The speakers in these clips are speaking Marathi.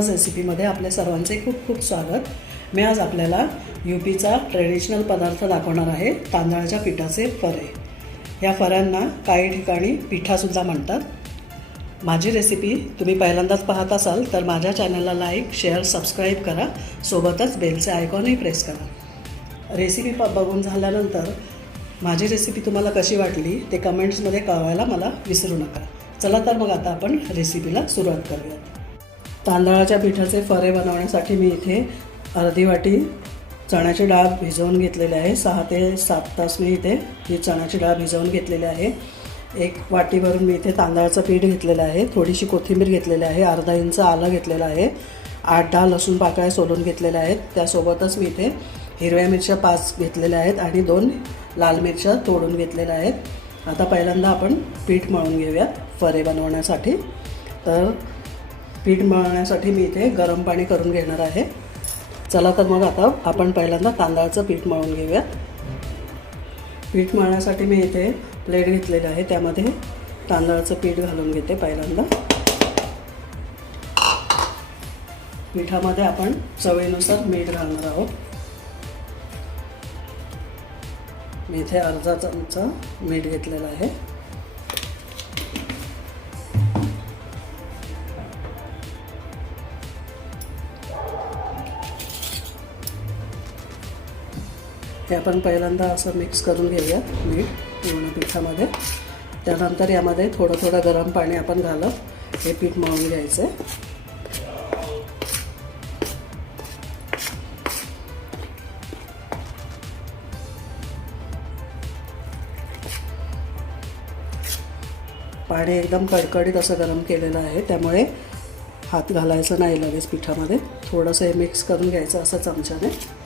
सुंदरस रेसिपीमध्ये आपल्या सर्वांचे खूप खूप स्वागत। मी आज आपल्याला यूपीचा ट्रेडिशनल पदार्थ दाखवणार आहे, तांदळाच्या पिठाचे फरे। या फऱ्यांना काही ठिकाणी पिठासुद्धा म्हणतात। माझी रेसिपी तुम्ही पहिल्यांदाच पाहत असाल तर माझ्या चॅनलला लाईक, शेअर, सबस्क्राईब करा, सोबतच बेलचे आयकॉनही प्रेस करा। रेसिपी बघून झाल्यानंतर माझी रेसिपी तुम्हाला कशी वाटली ते कमेंट्समध्ये कळवायला मला विसरू नका। चला तर मग आता आपण रेसिपीला सुरुवात करूया। तांदळाच्या पिठाचे फरे बनवण्यासाठी मी इथे अर्धी वाटी चण्याची डाळ भिजवून घेतलेली आहे। 6 ते 7 तास मी इथे ही चण्याची डाळ भिजवून घेतलेली आहे। 1 वाटीभरून मी इथे तांदळाचं पीठ घेतलेलं आहे, थोडीशी कोथिंबीर घेतलेली आहे, अर्धा इंच आलं घेतलेलं आहे, 8-10 लसूण पाकळ्या सोलून घेतलेल्या आहेत। त्यासोबतच मी इथे हिरव्या मिरच्या 5 घेतलेल्या आहेत आणि 2 लाल मिरच्या तोडून घेतलेल्या आहेत। आता पहिल्यांदा आपण पीठ मळून घेऊयात फरे बनवण्यासाठी। तर पीठ मळण्यासाठी मी इथे गरम पाणी करून घेणार आहे। चला तर मग आता आपण पहिल्यांदा तांदळाचं पीठ मळून घेऊयात। पीठ मळण्यासाठी मी इथे प्लेट घेतलेली आहे, त्यामध्ये तांदळाचं पीठ घालून घेते। पहिल्यांदा पिठामध्ये आपण चवीनुसार मीठ घालणार आहोत। मी इथे अर्धा चमचा मीठ घेतलेला आहे। हे आपण पहिल्यांदा असं मिक्स करून घेऊया मीठ पूर्ण पिठामध्ये। त्यानंतर यामध्ये थोडं थोडं गरम पाणी आपण घालत हे पीठ मळून घ्यायचं आहे। पाणी एकदम कडकडीत असं गरम केलेलं आहे, त्यामुळे हात घालायचं नाही लगेच पिठामध्ये। थोडंसं हे मिक्स करून घ्यायचं असं चमच्याने।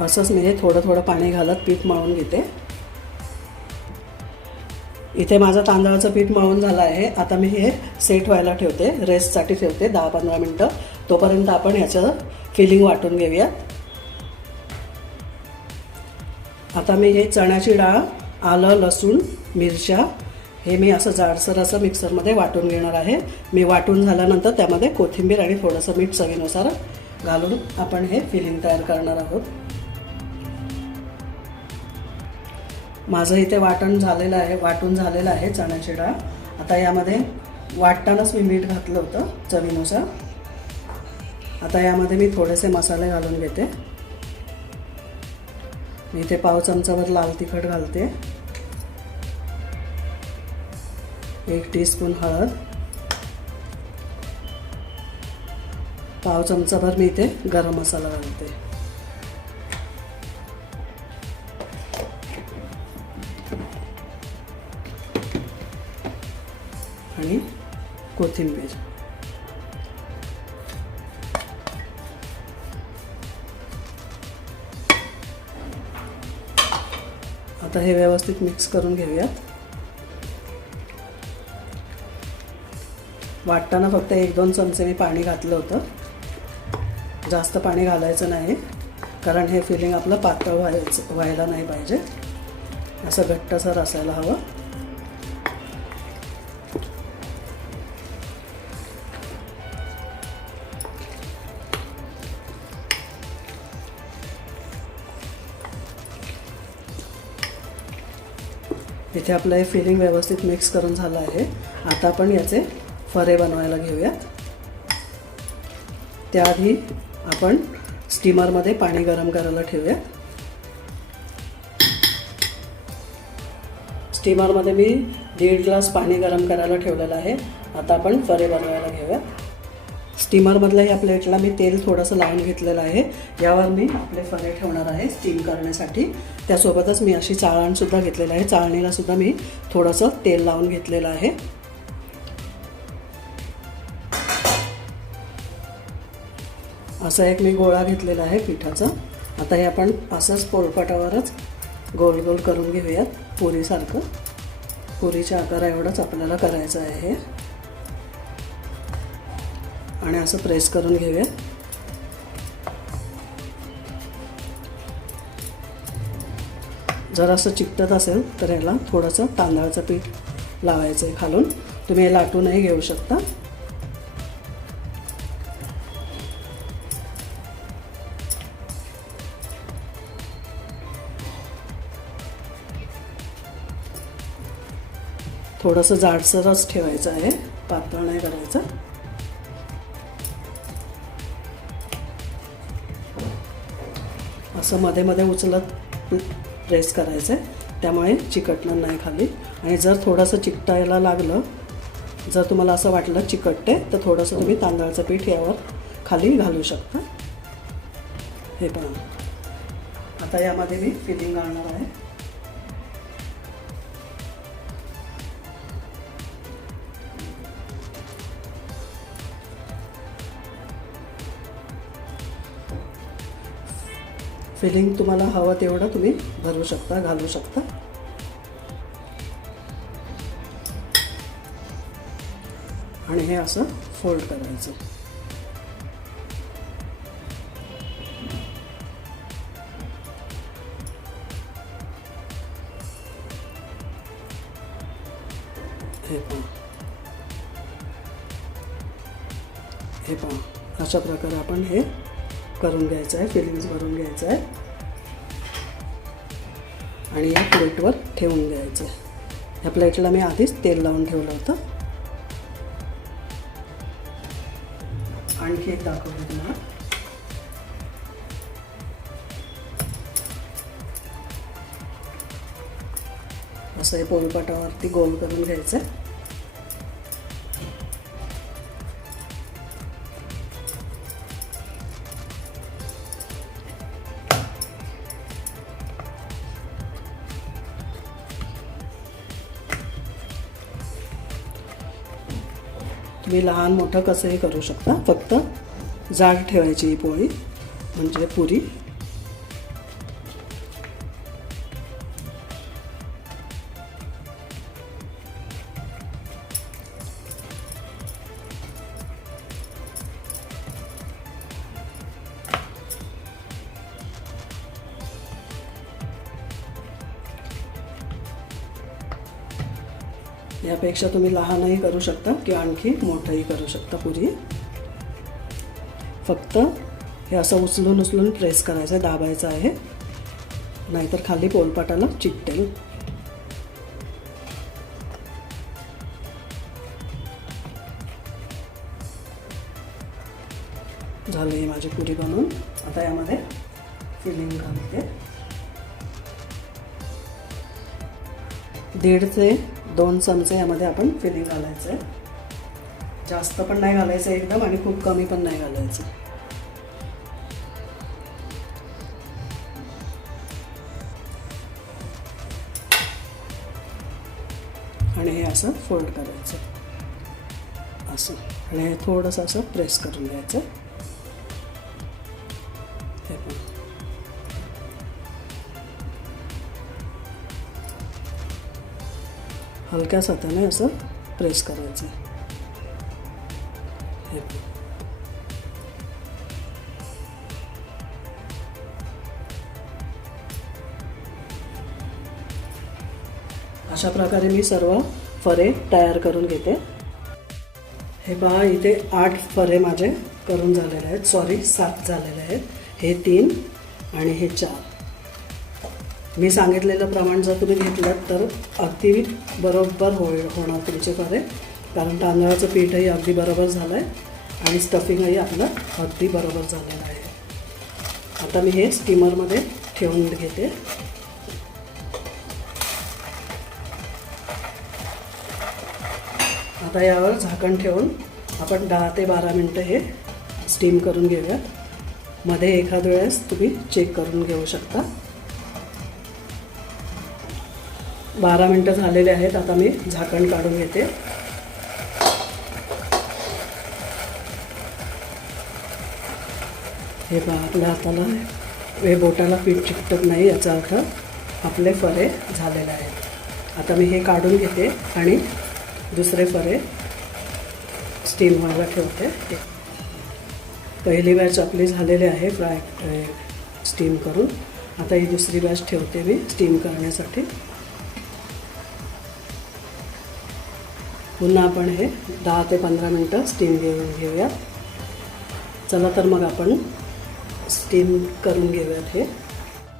असंच मी हे थोडं थोडं पाणी घालत पीठ मळून घेते। इथे माझं तांदळाचं पीठ मळून झालं आहे। आता मी हे सेट व्हायला ठेवते, रेस्टसाठी ठेवते 10-15 मिनटं। तोपर्यंत आपण ह्याचं फिलिंग वाटून घेऊया। आता मी हे चण्याची डाळ, आलं, लसूण, मिरच्या हे मी असं जाडसर असं मिक्सरमध्ये वाटून घेणार आहे। मी वाटून झाल्यानंतर त्यामध्ये कोथिंबीर आणि थोडंसं मीठ चवीनुसार घालून आपण हे फिलिंग तयार करणार आहोत। माझं इथे वाटून झालेलं आहे चण्याची डाळ। आता यामध्ये वाटतानाच मी मीठ घातलं होतं चवीनुसार। आता यामध्ये मी थोडेसे मसाले घालून घेते। मी इथे पाव चमचाभर लाल तिखट घालते, 1 टीस्पून हळद, पाव चमचाभर मी इथे गरम मसाला घालते आणि कोथिंबीर। आता हे व्यवस्थित मिक्स करून घेऊयात। वाटताना फक्त 1-2 चमचे मी पाणी घातलं होतं, जास्त पाणी घालायचं नाही, कारण हे फिलिंग आपलं पातळ व्हायला नाही पाहिजे, असं घट्टसर असायला हवं। इथे आपलं हे फिलिंग व्यवस्थित मिक्स करून झालं आहे। आता आपण याचे फरे बनवायला घेऊयात। त्याआधी आपण स्टीमरमध्ये पाणी गरम करायला ठेवूया। स्टीमरमध्ये मी 1.5 ग्लास पाणी गरम करायला ठेवलेलं आहे। आता आपण फरे बनवायला घेऊयात। स्टीमरमधल्या या प्लेटला मी तेल थोडंसं लावून घेतलेलं आहे। यावर मी आपले फरे ठेवणार आहे स्टीम करण्यासाठी। त्यासोबतच मी अशी चाळणसुद्धा घेतलेलं आहे, चाळणीला सुद्धा मी थोडंसं तेल लावून घेतलेलं आहे। असा एक मी गोळा घेतलेला आहे पिठाचा। आता हे आपण असंच पोळपाटावरच गोल गोल करून घेऊयात पुरीसारखं. पुरीच्या आकारा एवढंच आपल्याला करायचं आहे हे. आणि असं प्रेस करून घेऊया. जर असं चिकटत असेल तर याला थोडंसं तांदळाचं पीठ लावायचं आहे खालून. तुम्ही हे लाटूनही घेऊ शकता. थोडंसं जाडसरच ठेवायचं आहे, पातळ नाही करायचं. असं मध्ये मध्ये उचलत प्रेस करायचं आहे, त्यामुळे चिकटणार नाही खाली. आणि जर थोडंसं चिकटायला लागलं, जर तुम्हाला असं वाटलं चिकटते, तर थोडंसं तुम्ही तांदळाचं पीठ यावर खाली घालू शकता. हे पहा. आता यामध्ये मी फिलिंग घालणार आहे. फिलिंग तुम्हाला हवं तेवढं तुम्ही भरू शकता, घालू शकता. आणि हे असं फोल्ड करायचं. हे पहा अशा प्रकारे आपण हे करून घ्यायचं आहे, फिलिंग्स भरून घ्यायचं आहे. आणि या प्लेटवर ठेवून द्यायचं आहे. या प्लेटला मी आधीच तेल लावून ठेवलं होतं. आणखी एक दाखवते तुम्हाला. असं हे पोळपाटावरती गोल करून घ्यायचं आहे. तुम्ही लहान मोठं कसंही करू शकता, फक्त जाड ठेवायची ही पोळी म्हणजे पुरी. यापेक्षा तुम्ही लहानही करू शकता की आणखी मोठंही करू शकता पुरी. फक्त हे असं उचलून उचलून प्रेस करायचं, दाबायचं आहे, नाहीतर खाली पोळपाटाला चिकटेल. झाली माझी पुरी बनवून. आता यामध्ये फिलिंग घालते. 1.5 ते 2 चमचे यामध्ये आपण फिलिंग घालायचं आहे. जास्त पण नाही घालायचं एकदम, आणि खूप कमी पण नाही घालायचं. आणि हे असं फोल्ड करायचं असं, आणि हे थोडंसं असं प्रेस करून घ्यायचं. हे पण हलक्या हाताने असं प्रेस करायचं. हे अशा प्रकारे मी सर्व फरे तयार करून घेते. हे पहा, इथे 8 फरे माझे करून झालेले आहेत. 7 झालेले आहेत. हे 3 आणि हे 4. मी सांगितलेलं प्रमाण जर तुम्ही घेतलं तर अगदी बरोबर होणार तुमचे फरे, कारण तांदळाचं पीठही अगदी बरोबर झालं आहे आणि स्टफिंगही आपलं अगदी बरोबर झालेलं आहे. आता मी हे स्टीमरमध्ये ठेवून घेते. आता यावर झाकण ठेवून आपण 10 ते 12 मिनटं हे स्टीम करून घेऊयात. मध्ये एखाद वेळेस तुम्ही चेक करून घेऊ शकता. 12 मिनटं झालेले आहेत. आता मी झाकण काढून घेते. हे पहा, आपल्या हाताला बोटाला पीठ चिकटत नाही, याचा अर्थ आपले फरे झालेले आहेत. आता मी हे काढून घेते आणि दुसरे फरे स्टीम व्हायला ठेवते. पहिली बॅच आपली झालेली आहे फ्राय स्टीम करून. आता ही दुसरी बॅच ठेवते मी स्टीम करण्यासाठी. पुन्हा आपण हे 10 ते 15 मिनटं स्टीम घेऊयात. चला तर मग आपण स्टीम करून घेऊयात. हे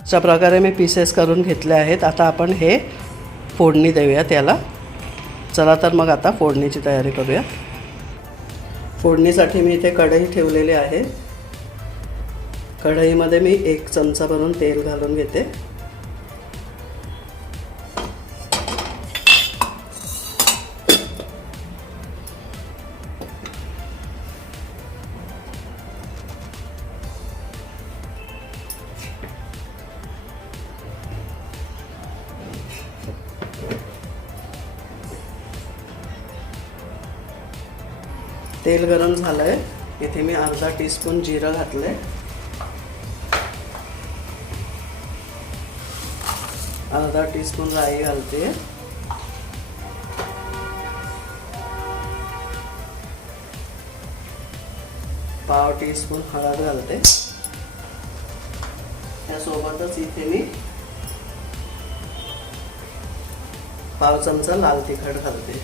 अशा प्रकारे मी पीसेस करून घेतले आहेत. आता आपण हे फोडणी देऊयात याला. चला तर मग आता फोडणीची तयारी करूया. फोडणीसाठी मी इथे कढई ठेवलेली आहे. कढईमध्ये मी 1 चमचा भरून तेल घालून घेते. तेल गरम झालंय. इथे मी अर्धा टीस्पून जिरं घातलंय. अर्धा टीस्पून राई घालते. पाव टीस्पून हळद घालते. त्यासोबतच इथे मी पाव चमचा लाल तिखट घालते.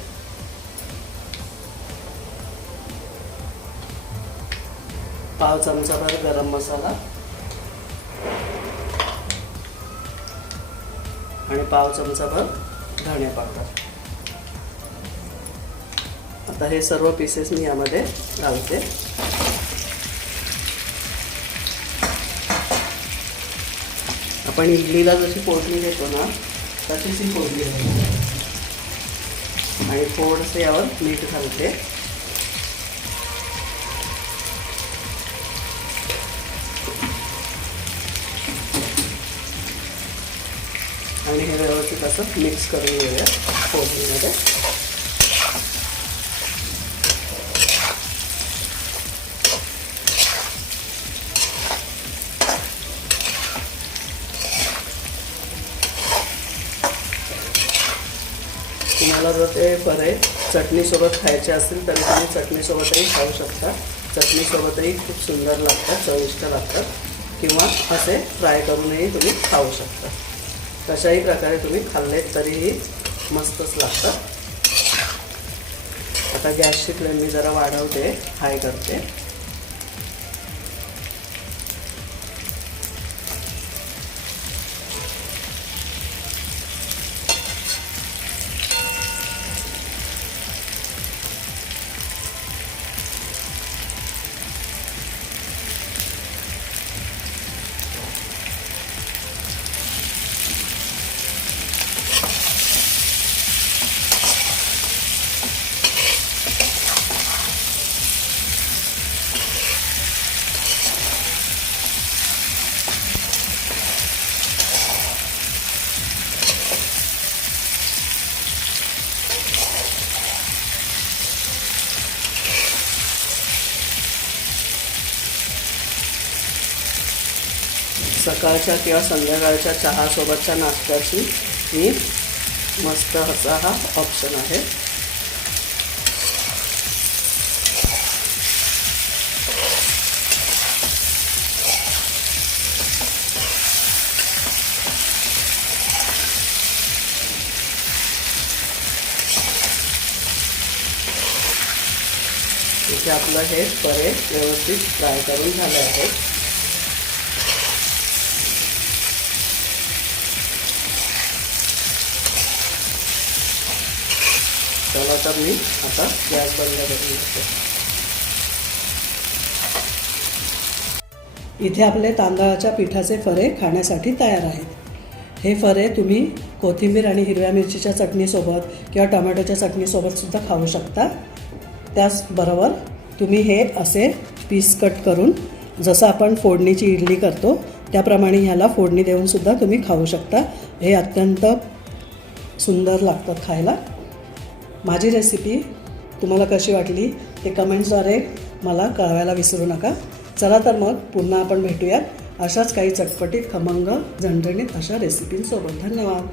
पाव चमचाभर गरम मसाला आणि पाव चमचाभर धणे पावडर. आता हे सर्व पीसेस मी यामध्ये घालते. आपण इडलीला जशी फोडणी देतो ना तशीच ही फोडणी घालते. आणि थोडंसं यावर मीठ घालते. आणि हे व्यवस्थित असं मिक्स करून घेऊया फोडणीमध्ये. तुम्हाला जर ते फरे चटणीसोबत खायचे असतील तर तुम्ही चटणीसोबतही खाऊ शकता. चटणीसोबतही खूप सुंदर लागतात, चविष्ट लागतात. किंवा असे फ्राय करूनही तुम्ही खाऊ शकता. कशाही प्रकारे तुम्ही खाल्लेत तरीही मस्तच लागतात. आता गॅसची फ्लेम मी जरा वाढवते, हाय करते. सकाळच्या किंवा संध्याकाळच्या चहासोबतच्या नाश्त्याची ही मस्त असा हा ऑप्शन आहे. इथे आपलं हे फरे व्यवस्थित फ्राय करून झाले आहेत. चला तर मी आता गॅस बंद करून घेते. इथे आपले तांदळाच्या पिठाचे फरे खाण्यासाठी तयार आहेत. हे फरे तुम्ही कोथिंबीर आणि हिरव्या मिरचीच्या चटणीसोबत किंवा टोमॅटोच्या चटणीसोबतसुद्धा खाऊ शकता. त्याचबरोबर तुम्ही हे असे पीस कट करून जसं आपण फोडणीची इडली करतो त्याप्रमाणे ह्याला फोडणी देऊनसुद्धा तुम्ही खाऊ शकता. हे अत्यंत सुंदर लागतात खायला. माझी रेसिपी तुम्हाला कशी वाटली ते कमेंट्सद्वारे मला कळवायला विसरू नका. चला तर मग पुन्हा आपण भेटूयात अशाच काही चटपटीत खमंग झणझणीत अशा रेसिपींसोबत. धन्यवाद.